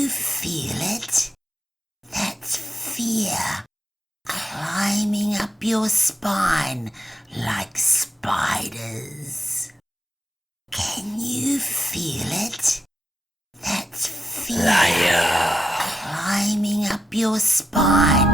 you feel it? That's fear climbing up your spine like spiders. Can you feel it? That's fear climbing up your spine